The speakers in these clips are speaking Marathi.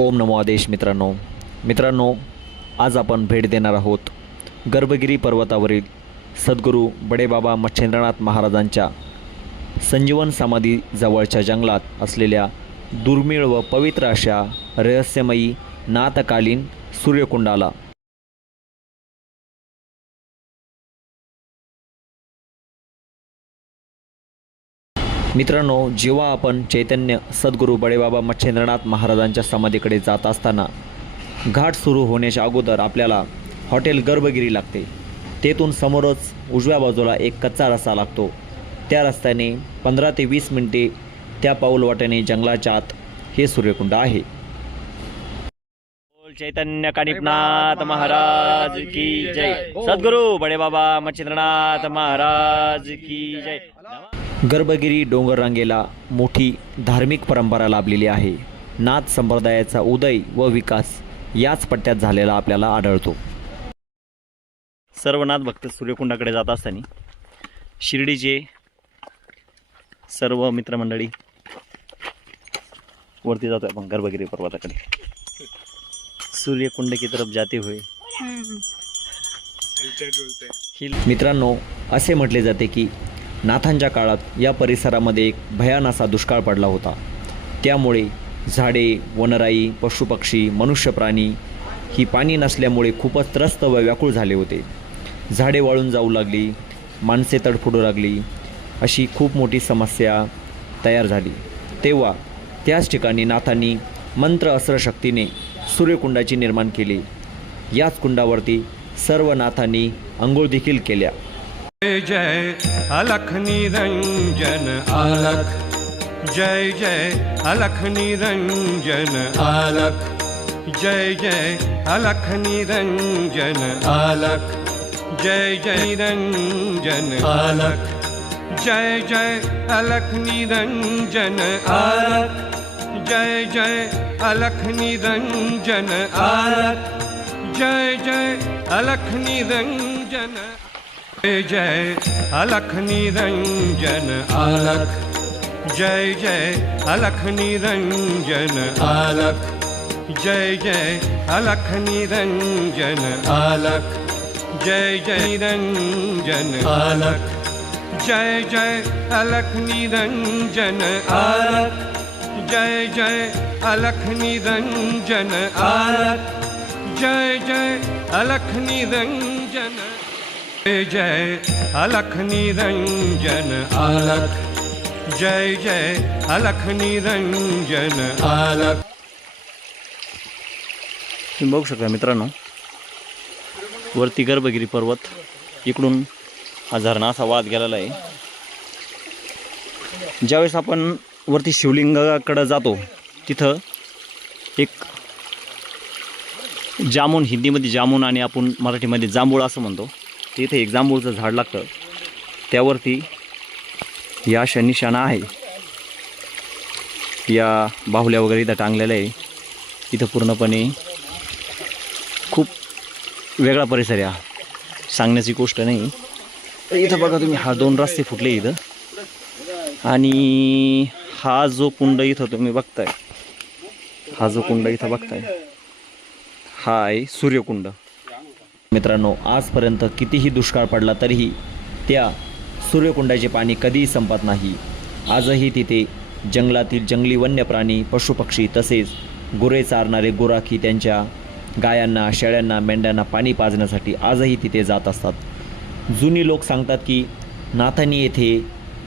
ओम नमो आदेश मित्रांनो. मित्रांनो आज आपण भेट देणार आहोत गर्भगिरी पर्वतावरील सद्गुरू बडेबाबा मच्छिंद्रनाथ महाराजांच्या संजीवन समाधीजवळच्या जंगलात असलेल्या दुर्मिळ व पवित्र अशा रहस्यमयी नाथकालीन सूर्यकुंडाला. मित्रांनो जेव्हा आपण चैतन्य सद्गुरू बडेबाबा मच्छिंद्रनाथ महाराजांच्या समाधीकडे जात असताना घाट सुरू होण्याच्या अगोदर आपल्याला हॉटेल गर्भगिरी लागते. तेथून समोरच उजव्या बाजूला एक कच्चा रस्ता लागतो. त्या रस्त्याने पंधरा ते वीस मिनिटे त्या पाऊलवाट्याने जंगलाच्या आत हे सूर्यकुंड आहे. चैतन्य कानिपनाथ महाराज की जय. सद्गुरू बडेबाबा मच्छिंद्रनाथ महाराज की जय. गर्भगिरी डोंगर रांगेला मोठी धार्मिक परंपरा लाभलेली आहे. नाथ संप्रदायाचा उदय व विकास याच पट्ट्यात झालेला आपल्याला आढळतो. सर्व नाथ भक्त सूर्यकुंडाकडे जात असताना शिर्डीचे सर्व मित्रमंडळी वरती जातो आपण गर्भगिरी पर्वताकडे. सूर्यकुंड की तरफ जाते हुए मित्रांनो असे म्हटले जाते की नाथांच्या काळात या परिसरामध्ये एक भयान असा दुष्काळ पडला होता. त्यामुळे झाडे वनराई पशुपक्षी मनुष्य प्राणी ही पाणी नसल्यामुळे खूपच त्रस्त व व्याकुळ झाले होते. झाडे वाळून जाऊ लागली माणसे तडफडू लागली अशी खूप मोठी समस्या तयार झाली. तेव्हा त्याच ठिकाणी नाथांनी मंत्र अस्त्रशक्तीने सूर्यकुंडाची निर्माण केली. याच कुंडावरती सर्व नाथांनी अंघोळ देखील केल्या. जय जय अलख निरंजन अलख। जय जय अलख निरंजन अलख। जय जय अलख निरंजन अलख। जय जय निरंजन अलख। जय जय अलख निरंजन अलख। जय जय अलख निरंजन अलख। जय जय अलख निरंजन जय जय अलख निरंजन अलख। जय जय अलख निरंजन अलख। जय जय अलख निरंजन अलख। जय जय निरंजन अलख। जय जय अलख निरंजन अलख। जय जय अलख निरंजन अलख। जय जय अलख निरंजन जय जय अलख निरंजन अलख। जय जय अलख निरंजन अलख। तुम्ही बघू शकता मित्रांनो वरती गर्भगिरी पर्वत इकडून हा झरणा असा वाद गेलेला आहे. ज्यावेळेस आपण वरती शिवलिंगाकडं जातो तिथं एक जामून हिंदीमध्ये जामून आणि आपण मराठीमध्ये जांभूळ असं म्हणतो. तिथे एक जांभूळचं झाड लागतं. त्यावरती या अशा निशाणा आहे. या बाहुल्या वगैरे इथं टांगलेल्या आहे. इथं पूर्णपणे खूप वेगळा परिसर आहे सांगण्याची गोष्ट नाही. इथं बघा तुम्ही हा दोन रस्ते फुटले इथं. आणि हा जो कुंड इथं तुम्ही बघताय हा जो कुंड इथं बघताय हा आहे सूर्यकुंड. मित्रांनो आजपर्यंत कितीही दुष्काळ पडला तरीही त्या सूर्यकुंडाचे पाणी कधीही संपत नाही. आजही तिथे जंगलातील जंगली वन्य प्राणी पशुपक्षी तसेच गुरे चारणारे गुराखी त्यांच्या गायांना शेळ्यांना मेंढ्यांना पाणी पाजण्यासाठी आजही तिथे जात असतात. जुनी लोक सांगतात की नाथांनी येथे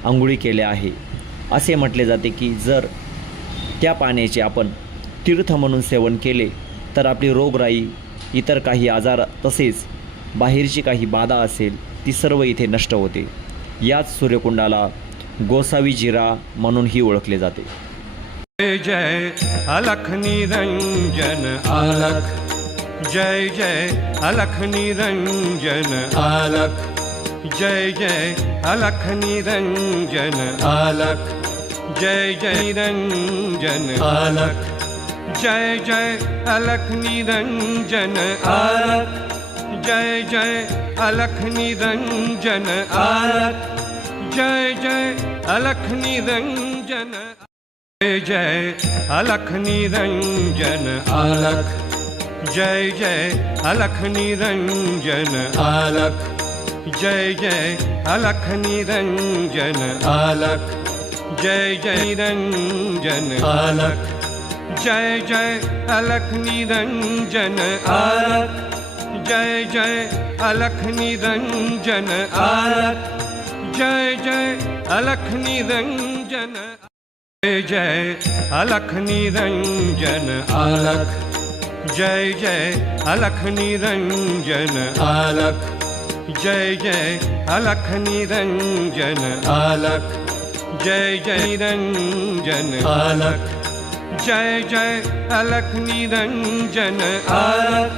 आंघोळी केल्या आहे. असे म्हटले जाते की जर त्या पाण्याचे आपण तीर्थ म्हणून सेवन केले तर आपली रोगराई इतर काही आजार तसेच बाहेरची काही बाधा असेल ती सर्व इथे नष्ट होते. याच सूर्यकुंडाला गोसावी जिरा म्हणूनही ओळखले जाते. जय जय अलख निरंजन अलख. जय जय अलख निरंजन अलख. जय जय अलख निरंजन अलख. जय जय निरंजन अलख. जय जय अलख निरञ्जन अलख। जय जय अलख निरञ्जन अलख। जय जय अलख निरञ्जन जय जय अलख निरञ्जन अलख। जय जय अलख निरञ्जन अलख। जय जय अलख निरञ्जन अलख। जय जय निरञ्जन अलख। जय जय अलख निरञ्जन अलख जय जय अलख निरञ्जन अलख जय जय अलख निरञ्जन जय जय अलख निरञ्जन अलख जय जय अलख निरञ्जन अलख जय जय अलख निरञ्जन अलख जय जय निरञ्जन अलख जय जय अलख निरञ्जन अलख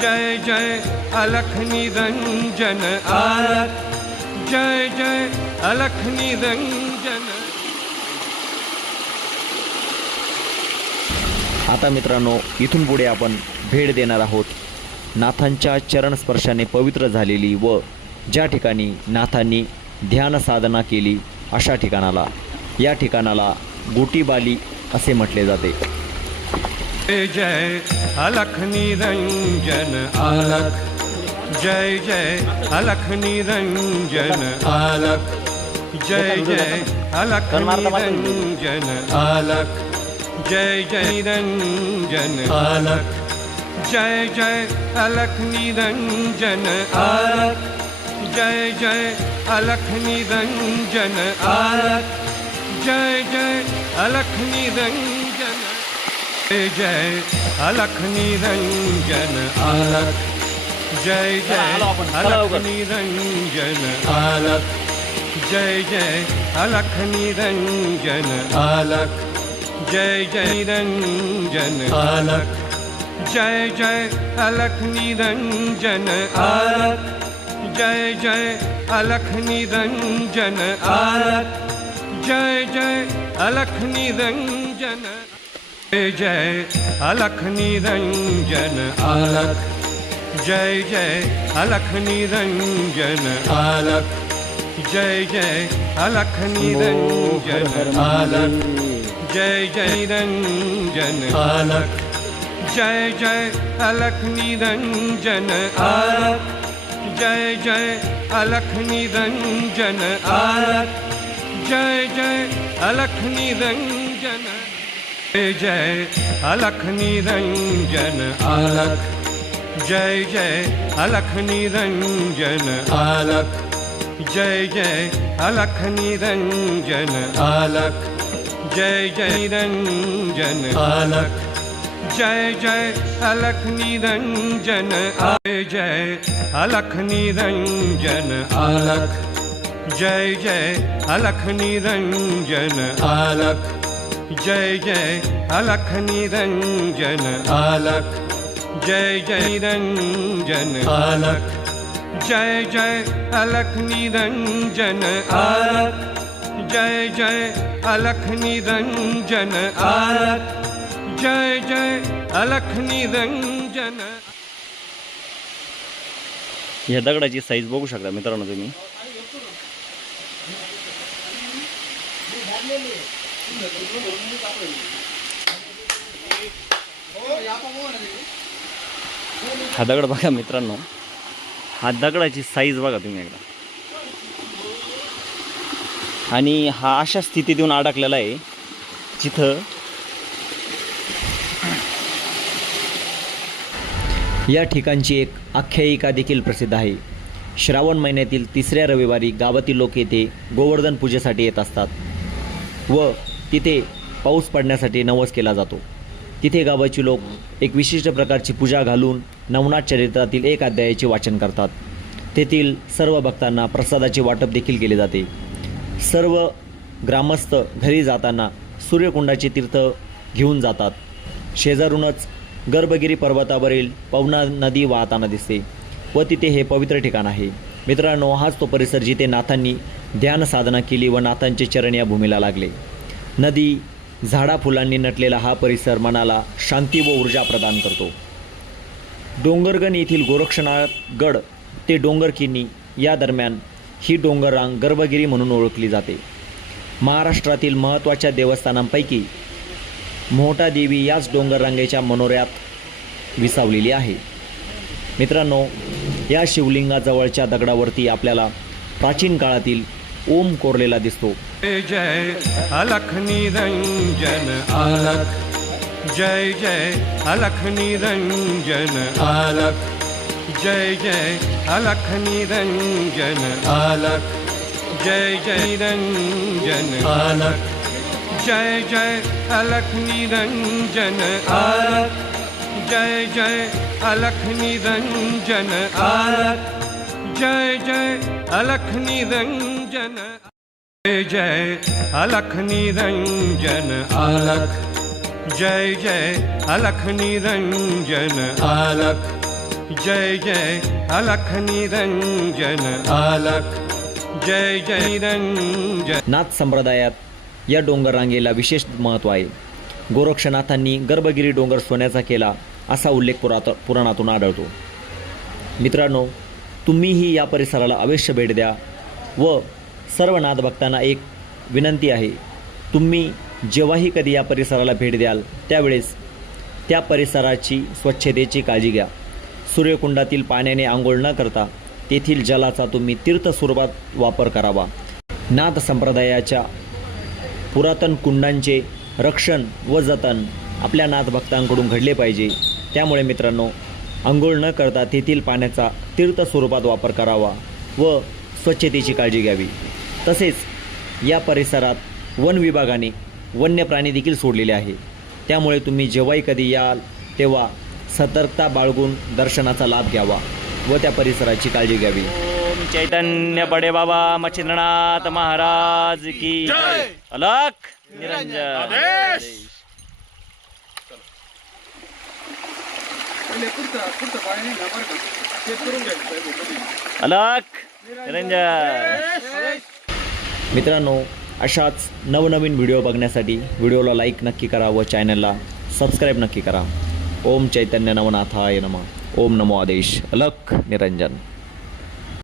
जय जय अलख निरञ्जन अलख जय जय अलख निरञ्जन आता मित्रांनो इथून पुढे आपण भेट देणार आहोत नाथांच्या चरणस्पर्शाने पवित्र झालेली व ज्या ठिकाणी नाथांनी ध्यान साधना केली अशा ठिकाणाला. या ठिकाणाला गोटीबाली असे म्हटले जाते. जय जय अलख निरंजन अलख. जय जय अलख निरंजन अलख. जय जय अलख निरंजन अलख. जय जय निरंजन अलख. जय जय अलख निरंजन अलख. जय जय अलख निरंजन अलख. जय जय अलख निरंजन। जय जय अलख निरंजन अलख। जय जय अलख निरंजन अलख। जय जय अलख निरंजन अलख। जय जय निरंजन अलख। जय जय अलख निरंजन अलख। जय जय अलख निरंजन अलख। जय जय अलख निरंजन। जय जय अलख निरंजन। अलख। जय जय अलख निरंजन। अलख। जय जय अलख निरंजन। अलख जय जय निरंजन। अलख। जय जय अलख निरंजन। अलख। जय जय अलख निरंजन। अलख। जय जय अलख निरंजन। जय जय अलख निरंजन अलख। जय जय अलख निरंजन अलख। जय जय अलख निरंजन अलख। जय जय निरंजन अलख। जय जय अलख निरंजन जय जय अलख निरंजन अलख। जय जय अलख निरंजन अलख। जय जय अलख निरंजन अलख। जय जय निरंजन अलख। जय जय अलख निरंजन अलख। जय जय अलख निरंजन अलख। जय जय अलख निरंजन। या दगडाची साईज बघू शकता मित्रांनो तुम्ही. हा दगड बघा मित्रांनो. हा दगडाची साईज बघा तुम्ही एकदा. आणि हा अशा स्थितीत येऊन अडकलेला आहे जिथं या ठिकाणची एक आख्यायिका देखील प्रसिद्ध आहे. श्रावण महिन्यातील तिसऱ्या रविवारी गावातील लोक येथे गोवर्धन पूजेसाठी येत असतात. व तिथे पाऊस पडण्यासाठी नवस केला जातो. तिथे गावाची लोक एक विशिष्ट प्रकारची पूजा घालून नवनाथ चरित्रातील एक अध्यायाचे वाचन करतात. तेथील सर्व भक्तांना प्रसादाचे वाटप देखील केले जाते. सर्व ग्रामस्थ घरी जाताना सूर्यकुंडाचे तीर्थ घेऊन जातात. शेजारूनच गर्भगिरी पर्वतावरील पवना नदी वाहताना दिसते व तिथे हे पवित्र ठिकाण आहे. मित्रांनो हाच तो परिसर जिथे नाथांनी ध्यान साधना केली व नाथांचे चरण या भूमीला लागले. नदी झाडा फुलांनी नटलेला हा परिसर मनाला शांती व ऊर्जा प्रदान करतो. डोंगरगण येथील गोरक्षनाथ गड ते डोंगरकिनी या दरम्यान ही डोंगररांग गर्भगिरी म्हणून ओळखली जाते. महाराष्ट्रातील महत्त्वाच्या देवस्थानांपैकी मोहटा देवी याच डोंगररांगेच्या मनोऱ्यात विसावलेली आहे. मित्रांनो या शिवलिंगाजवळच्या दगडावरती आपल्याला प्राचीन काळातील ओम कोरलेला दिसतो. जय जय अलख निरंजन अलख। जय जय अलख निरंजन अलख। जय जय अलख निरंजन अलख। जय जय निरंजन अलख। जय जय अलख निरंजन अलख। जय जय अलख निरंजन अलख। जय जय अलख निरंजन जय जय अलख निरंजन अलख। जय जय अलख निरंजन अलख। जय जय अलख निरंजन अलख। जय जय निरंजन। नाथ संप्रदायात या डोंगर रांगेला विशेष महत्त्व आहे. गोरक्षनाथांनी गर्भगिरी डोंगर सोन्याचा केला असा उल्लेख पुरात पुराणातून आढळतो. मित्रांनो तुम्हीही या परिसराला अवश्य भेट द्या व सर्व नाथभक्तांना एक विनंती आहे. तुम्ही जेव्हाही कधी या परिसराला भेट द्याल त्यावेळेस त्या परिसराची स्वच्छतेची काळजी घ्या. सूर्यकुंडातील पाण्याने आंघोळ न करता तेथील जलाचा तुम्ही तीर्थ स्वरूपात वापर करावा. नाथ संप्रदायाच्या पुरातन कुंडांचे रक्षण व जतन आपल्या नाथभक्तांकडून घडले पाहिजे. त्यामुळे मित्रांनो आंघोळ न करता तेथील पाण्याचा तीर्थ स्वरूपात वापर करावा व स्वच्छतेची काळजी घ्यावी. तसेच या परिसरात वन विभागाने वन्य प्राणी देखील सोडलेले आहे. त्यामुळे तुम्ही जेव्हाही कधी याल तेव्हा सतर्कता बाळगून दर्शनाचा लाभ घ्यावा व त्या परिसराची काळजी घ्यावी. ओम चैतन्य बडे बाबा मच्छिंद्रनाथ महाराज की अलख निरंजन. अलख निरंजन. मित्रांनो अशाच नवनवीन व्हिडिओ बघण्यासाठी व्हिडिओला लाईक नक्की करा व चॅनलला सबस्क्राईब नक्की करा. ओम चैतन्य नवनाथाय नम. ओम नमो आदेश. अलख निरंजन.